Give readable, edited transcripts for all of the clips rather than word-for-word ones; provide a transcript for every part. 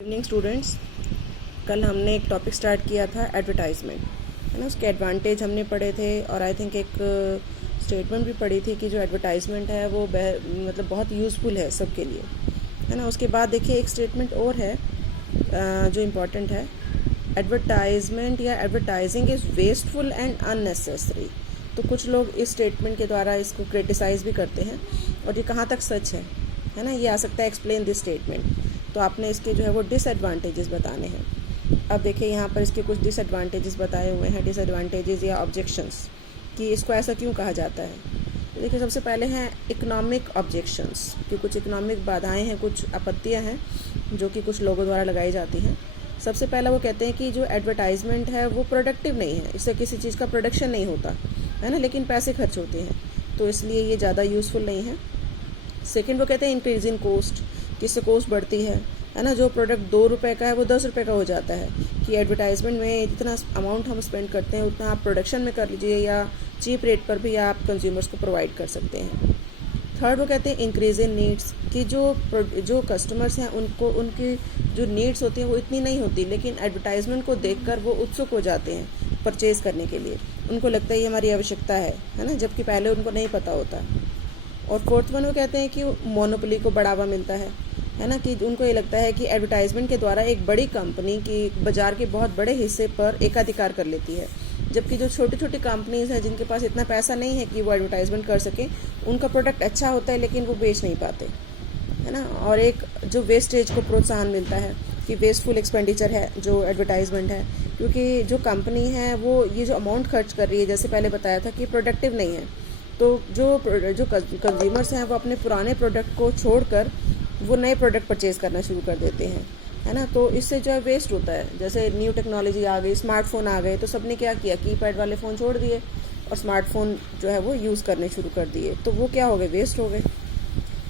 Evening students, कल हमने एक टॉपिक स्टार्ट किया था एडवर्टाइजमेंट, है ना। उसके एडवांटेज हमने पढ़े थे और आई थिंक एक स्टेटमेंट भी पढ़ी थी कि जो एडवर्टाइजमेंट है वो मतलब बहुत यूज़फुल है सबके लिए, है ना। उसके बाद देखिए एक स्टेटमेंट और है जो इम्पॉर्टेंट है, एडवर्टाइजमेंट या advertising is wasteful and unnecessary. तो कुछ लोग इस स्टेटमेंट के द्वारा इसको क्रिटिसाइज़ भी करते हैं और ये कहाँ तक सच है ना। ये आ सकता है एक्सप्लेन दिस स्टेटमेंट। तो आपने इसके जो है वो डिसएडवांटेजेस बताने हैं। अब देखिए यहाँ पर इसके कुछ डिसएडवांटेजेस बताए हुए हैं, डिसएडवांटेजेस या ऑब्जेक्शंस, कि इसको ऐसा क्यों कहा जाता है। तो देखिए सबसे पहले हैं इकोनॉमिक ऑब्जेक्शंस, कि कुछ इकोनॉमिक बाधाएं हैं, कुछ आपत्तियां हैं जो कि कुछ लोगों द्वारा लगाई जाती हैं। सबसे पहला वो कहते हैं कि जो एडवर्टाइजमेंट है वो प्रोडक्टिव नहीं है, इससे किसी चीज़ का प्रोडक्शन नहीं होता है ना, लेकिन पैसे खर्च होते हैं, तो इसलिए ये ज़्यादा यूज़फुल नहीं है। सेकेंड वो कहते हैं इंक्रीज इन कोस्ट, किससे कोस्ट बढ़ती है ना। जो प्रोडक्ट 2 रुपये का है वो 10 रुपये का हो जाता है, कि एडवर्टाइजमेंट में जितना अमाउंट हम स्पेंड करते हैं उतना आप प्रोडक्शन में कर लीजिए या चीप रेट पर भी आप कंज्यूमर्स को प्रोवाइड कर सकते हैं। थर्ड वो कहते हैं इंक्रीज इन नीड्स, कि जो कस्टमर्स हैं उनको उनकी जो नीड्स होती हैं वो इतनी नहीं होती, लेकिन एडवर्टाइजमेंट को देखकर वो उत्सुक हो जाते हैं परचेज़ करने के लिए। उनको लगता है ये हमारी आवश्यकता है ना, जबकि पहले उनको नहीं पता होता। और फोर्थ वन वो कहते हैं कि मोनोपोली को बढ़ावा मिलता है ना, कि उनको ये लगता है कि एडवर्टाइजमेंट के द्वारा एक बड़ी कंपनी की बाज़ार के बहुत बड़े हिस्से पर एकाधिकार कर लेती है, जबकि जो छोटी छोटी कंपनीज हैं जिनके पास इतना पैसा नहीं है कि वो एडवर्टाइजमेंट कर सकें, उनका प्रोडक्ट अच्छा होता है लेकिन वो बेच नहीं पाते, है ना। और एक जो वेस्टेज को प्रोत्साहन मिलता है, कि वेस्टफुल एक्सपेंडिचर है जो एडवर्टाइजमेंट है, क्योंकि जो कंपनी है वो ये जो अमाउंट खर्च कर रही है, जैसे पहले बताया था कि प्रोडक्टिव नहीं है, तो जो कंज्यूमर्स हैं वो अपने पुराने प्रोडक्ट को छोड़कर वो नए प्रोडक्ट परचेज़ करना शुरू कर देते हैं, है ना। तो इससे जो है वेस्ट होता है। जैसे न्यू टेक्नोलॉजी आ गई, स्मार्टफोन आ गए, तो सबने क्या किया, कीपैड वाले फ़ोन छोड़ दिए और स्मार्टफोन जो है वो यूज़ करने शुरू कर दिए, तो वो क्या हो गए, वेस्ट हो गए।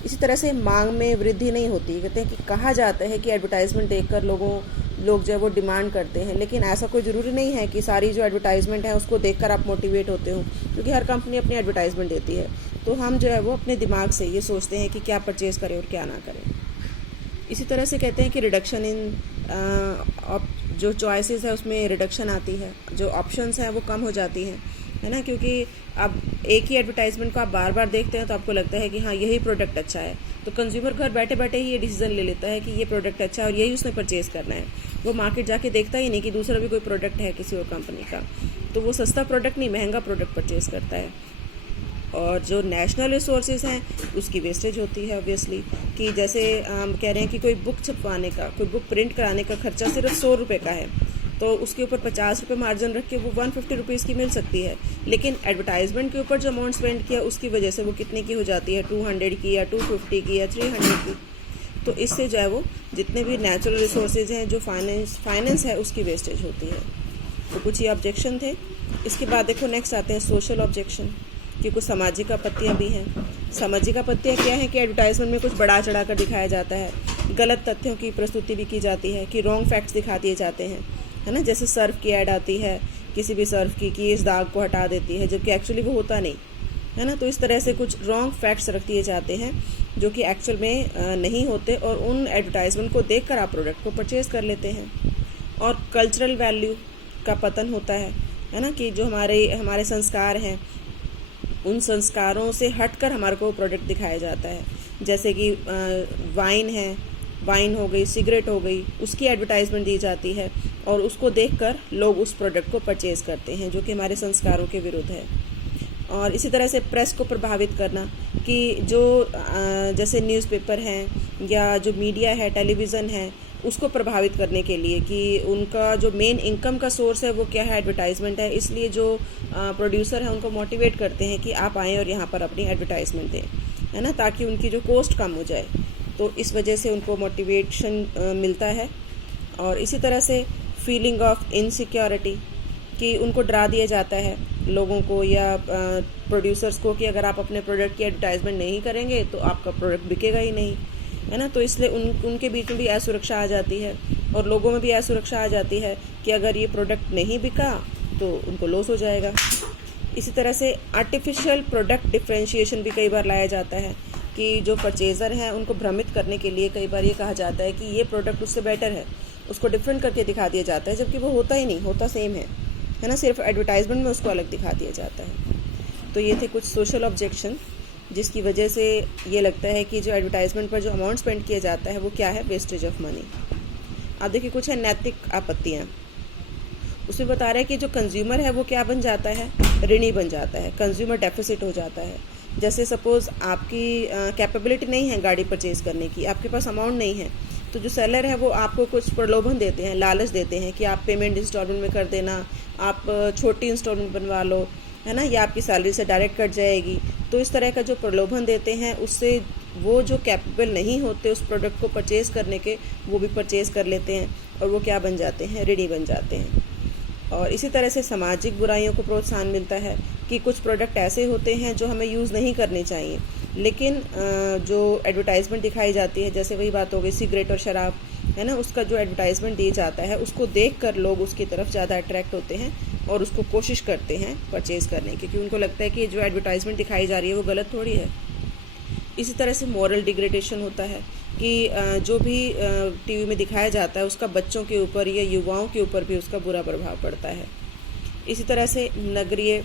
इसी तरह से मांग में वृद्धि नहीं होती। कहते हैं कि कहा जाता है कि एडवर्टाइजमेंट देखकर लोग जो है वो डिमांड करते हैं, लेकिन ऐसा कोई ज़रूरी नहीं है कि सारी जो एडवर्टाइजमेंट है उसको देखकर आप मोटिवेट होते हो, क्योंकि हर कंपनी अपनी एडवर्टाइजमेंट देती है। तो हम जो है वो अपने दिमाग से ये सोचते हैं कि क्या परचेज़ करें और क्या ना करें। इसी तरह से कहते हैं कि रिडक्शन इन जो चॉइसेस है उसमें रिडक्शन आती है, जो ऑप्शंस हैं वो कम हो जाती हैं, है ना। क्योंकि अब एक ही एडवर्टाइजमेंट को आप बार बार देखते हैं तो आपको लगता है कि हाँ यही प्रोडक्ट अच्छा है, तो कंज्यूमर घर बैठे बैठे ही ये डिसीजन ले लेता है कि ये प्रोडक्ट अच्छा है और यही उसने परचेज़ करना है। वो मार्केट जाके देखता ही नहीं कि दूसरा भी कोई प्रोडक्ट है किसी और कंपनी का, तो वो सस्ता प्रोडक्ट नहीं महंगा प्रोडक्ट परचेज़ करता है। और जो नेशनल रिसोर्सेज हैं उसकी वेस्टेज होती है ऑब्वियसली, कि जैसे कह रहे हैं कि कोई बुक छपवाने का, कोई बुक प्रिंट कराने का खर्चा सिर्फ 100 रुपये का है, तो उसके ऊपर 50 रुपये मार्जिन रख के वो 150 रुपीज़ की मिल सकती है, लेकिन एडवर्टाइजमेंट के ऊपर जो अमाउंट स्पेंड किया उसकी वजह से वो कितने की हो जाती है, 200 की या 250 की या 300 की। तो इससे जो है वो जितने भी नेचुरल रिसोर्सेज हैं, जो फाइनेंस है, उसकी वेस्टेज होती है। तो कुछ ये ऑब्जेक्शन थे। इसके बाद देखो नेक्स्ट आते हैं सोशल ऑब्जेक्शन, कि कुछ सामाजिक आपत्तियाँ भी हैं। सामाजिक आपत्तियाँ क्या हैं कि एडवर्टाइजमेंट में कुछ बढ़ा चढ़ा कर दिखाया जाता है, गलत तथ्यों की प्रस्तुति भी की जाती है, कि रॉन्ग फैक्ट्स दिखा दिए जाते हैं, है ना। जैसे सर्फ की ऐड आती है किसी भी सर्फ की, कि इस दाग को हटा देती है, जबकि एक्चुअली वो होता नहीं, है ना। तो इस तरह से कुछ रॉन्ग फैक्ट्स रख दिए जाते हैं जो कि एक्चुअल में नहीं होते, और उन एडवर्टाइजमेंट को देखकर आप प्रोडक्ट को परचेज़ कर लेते हैं। और कल्चरल वैल्यू का पतन होता है ना, कि जो हमारे संस्कार हैं उन संस्कारों से हटकर हमारे को प्रोडक्ट दिखाया जाता है। जैसे कि वाइन हो गई, सिगरेट हो गई, उसकी एडवर्टाइजमेंट दी जाती है और उसको देखकर लोग उस प्रोडक्ट को परचेज़ करते हैं, जो कि हमारे संस्कारों के विरुद्ध है। और इसी तरह से प्रेस को प्रभावित करना, कि जो जैसे न्यूज़पेपर हैं या जो मीडिया है, टेलीविज़न है, उसको प्रभावित करने के लिए, कि उनका जो मेन इनकम का सोर्स है वो क्या है, एडवर्टाइजमेंट है, इसलिए जो प्रोड्यूसर हैं उनको मोटिवेट करते हैं कि आप आएँ और यहाँ पर अपनी एडवर्टाइजमेंट दें, है ना, ताकि उनकी जो कॉस्ट कम हो जाए। तो इस वजह से उनको मोटिवेशन मिलता है। और इसी तरह से फीलिंग ऑफ इनसिक्योरिटी, कि उनको डरा दिया जाता है लोगों को या प्रोड्यूसर्स को, कि अगर आप अपने प्रोडक्ट की एडवर्टाइजमेंट नहीं करेंगे तो आपका प्रोडक्ट बिकेगा ही नहीं, है ना। तो इसलिए उनके बीच में भी असुरक्षा आ जाती है और लोगों में भी असुरक्षा आ जाती है कि अगर ये प्रोडक्ट नहीं बिका तो उनको लॉस हो जाएगा। इसी तरह से आर्टिफिशियल प्रोडक्ट डिफ्रेंशिएशन भी कई बार लाया जाता है, कि जो परचेज़र हैं उनको भ्रमित करने के लिए कई बार ये कहा जाता है कि ये प्रोडक्ट उससे बेटर है, उसको डिफरेंट करके दिखा दिया जाता है, जबकि वो होता ही नहीं, होता सेम है ना, सिर्फ एडवर्टाइजमेंट में उसको अलग दिखा दिया जाता है। तो ये थे कुछ सोशल ऑब्जेक्शन जिसकी वजह से ये लगता है कि जो एडवर्टाइजमेंट पर जो अमाउंट स्पेंड किया जाता है वो क्या है, वेस्टेज ऑफ मनी। अब देखिए कुछ है नैतिक आपत्तियाँ। उसमें बता रहा है कि जो कंज्यूमर है वो क्या बन जाता है, ऋणी बन जाता है, कंज्यूमर डेफिसिट हो जाता है। जैसे सपोज़ आपकी कैपेबिलिटी नहीं है गाड़ी परचेज़ करने की, आपके पास अमाउंट नहीं है, तो जो सेलर है वो आपको कुछ प्रलोभन देते हैं, लालच देते हैं कि आप पेमेंट इंस्टॉलमेंट में कर देना, आप छोटी इंस्टॉलमेंट बनवा लो, है ना, या आपकी सैलरी से डायरेक्ट कट जाएगी। तो इस तरह का जो प्रलोभन देते हैं उससे वो जो कैपेबल नहीं होते उस प्रोडक्ट को परचेज़ करने के, वो भी परचेज़ कर लेते हैं और वो क्या बन जाते हैं, ऋणी बन जाते हैं। और इसी तरह से सामाजिक बुराइयों को प्रोत्साहन मिलता है कि कुछ प्रोडक्ट ऐसे होते हैं जो हमें यूज़ नहीं करने चाहिए, लेकिन जो एडवर्टाइजमेंट दिखाई जाती है, जैसे वही बात हो गई सिगरेट और शराब, है ना, उसका जो एडवर्टाइजमेंट दिया जाता है उसको देखकर लोग उसकी तरफ ज़्यादा अट्रैक्ट होते हैं और उसको कोशिश करते हैं परचेज़ करने की, क्योंकि उनको लगता है कि जो एडवर्टाइजमेंट दिखाई जा रही है वो गलत थोड़ी है। इसी तरह से मॉरल डिग्रेडेशन होता है कि जो भी टीवी में दिखाया जाता है उसका बच्चों के ऊपर या युवाओं के ऊपर भी उसका बुरा प्रभाव पड़ता है। इसी तरह से नगरीय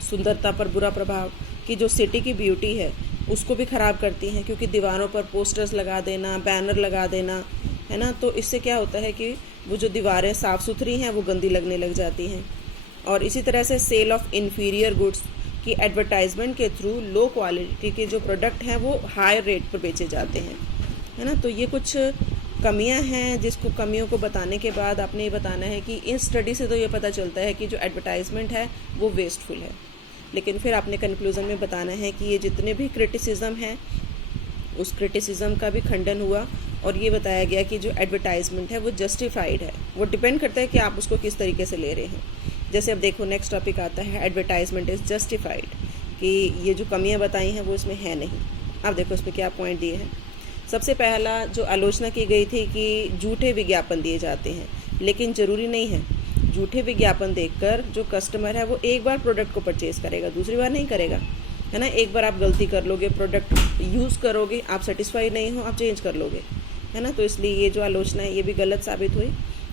सुंदरता पर बुरा प्रभाव, कि जो सिटी की ब्यूटी है उसको भी ख़राब करती हैं, क्योंकि दीवारों पर पोस्टर्स लगा देना, बैनर लगा देना, है ना, तो इससे क्या होता है कि वो जो दीवारें साफ़ सुथरी हैं वो गंदी लगने लग जाती हैं। और इसी तरह से सेल ऑफ इन्फीरियर गुड्स, कि एडवर्टाइजमेंट के थ्रू लो क्वालिटी के जो प्रोडक्ट हैं वो हाई रेट पर बेचे जाते हैं, है ना। तो ये कुछ कमियां हैं जिसको कमियों को बताने के बाद आपने ये बताना है कि इस स्टडी से तो ये पता चलता है कि जो एडवर्टाइजमेंट है वो वेस्टफुल है, लेकिन फिर आपने कंक्लूज़न में बताना है कि ये जितने भी क्रिटिसिज्म हैं उस क्रिटिसिज्म का भी खंडन हुआ और ये बताया गया कि जो एडवर्टाइजमेंट है वो जस्टिफाइड है। वो डिपेंड करता है कि आप उसको किस तरीके से ले रहे हैं। जैसे अब देखो नेक्स्ट टॉपिक आता है एडवर्टाइजमेंट इज़ जस्टिफाइड, कि ये जो कमियां बताई हैं वो इसमें है नहीं। अब देखो इसमें क्या पॉइंट दिए हैं। सबसे पहला जो आलोचना की गई थी कि झूठे विज्ञापन दिए जाते हैं, लेकिन ज़रूरी नहीं है। झूठे विज्ञापन देखकर जो कस्टमर है वो एक बार प्रोडक्ट को परचेज़ करेगा, दूसरी बार नहीं करेगा, है ना। एक बार आप गलती कर लोगे, प्रोडक्ट यूज़ करोगे, आप सेटिस्फाई नहीं हो, आप चेंज कर लोगे, है ना। तो इसलिए ये जो आलोचना है ये भी गलत साबित हुई।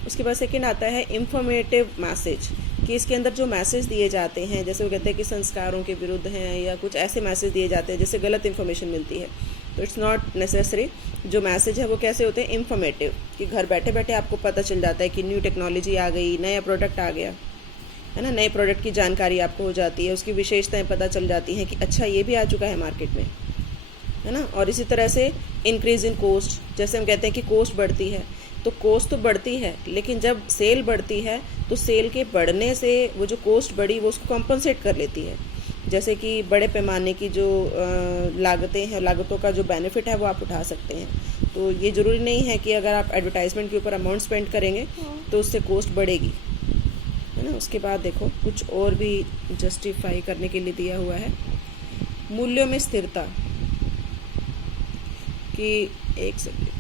उसके बाद सेकंड आता है इंफॉर्मेटिव मैसेज, कि इसके अंदर जो मैसेज दिए जाते हैं, जैसे वो कहते हैं कि संस्कारों के विरुद्ध हैं या कुछ ऐसे मैसेज दिए जाते हैं जिससे गलत इन्फॉर्मेशन मिलती है। तो इट्स नॉट नेसेसरी। जो मैसेज है वो कैसे होते हैं, इंफॉर्मेटिव, कि घर बैठे बैठे आपको पता चल जाता है कि न्यू टेक्नोलॉजी आ गई, नया प्रोडक्ट आ गया, है ना, नए प्रोडक्ट की जानकारी आपको हो जाती है, उसकी विशेषताएं पता चल जाती हैं कि अच्छा ये भी आ चुका है मार्केट में, है ना। और इसी तरह से इंक्रीज इन कोस्ट, जैसे हम कहते हैं कि कोस्ट बढ़ती है, तो कोस्ट तो बढ़ती है, लेकिन जब सेल बढ़ती है तो सेल के बढ़ने से वो जो कोस्ट बढ़ी वो उसको कॉम्पनसेट कर लेती है। जैसे कि बड़े पैमाने की जो लागतें हैं, लागतों का जो बेनिफिट है वो आप उठा सकते हैं। तो ये ज़रूरी नहीं है कि अगर आप एडवर्टाइजमेंट के ऊपर अमाउंट स्पेंड करेंगे तो उससे कोस्ट बढ़ेगी, है ना। उसके बाद देखो कुछ और भी जस्टिफाई करने के लिए दिया हुआ है। मूल्यों में स्थिरता, कि एक सेकंड,